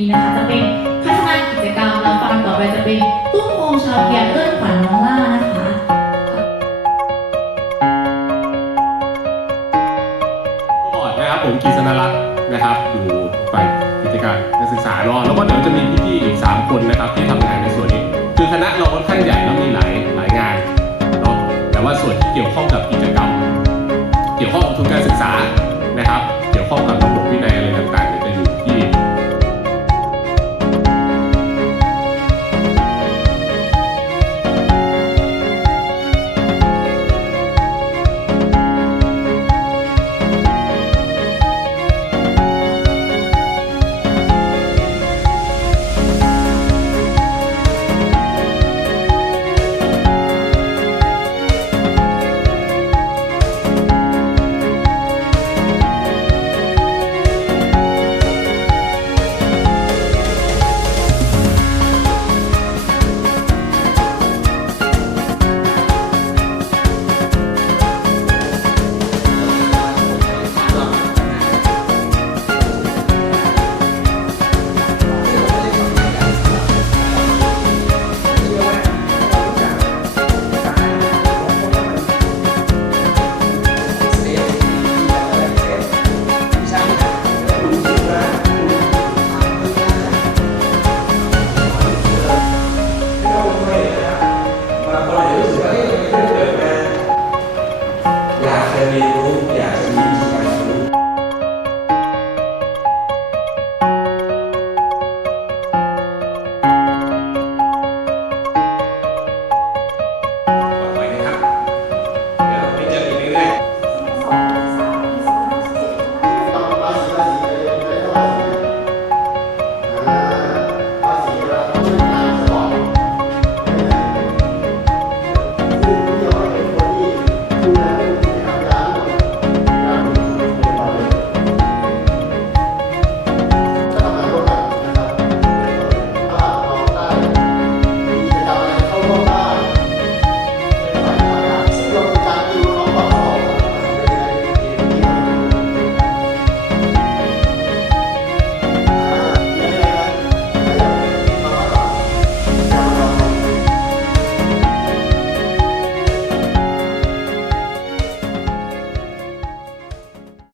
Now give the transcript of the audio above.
นี้นะคะจะเป็นพัฒนากิจกรรมแล้วฟังต่อไปจะเป็นตุ้มโฮมชาวเกียรเอื้อนขวัญน้องล่านะคะก่อนนะครับผมกีสนรัตน์นะครับอยู่ฝ่ายกิจการการศึกษาเนาะแล้วก็เดี๋ยวจะมีพี่ๆอีก 3 คนนะครับที่ทำงานในส่วนนี้ คือคณะเราค่อนข้างใหญ่แล้วมีหลายหลายงานเนาะแต่ว่าส่วนที่เกี่ยวข้องกับกิจกรรม เกี่ยวข้องกับทุนการศึกษานะครับ เกี่ยวข้องกับ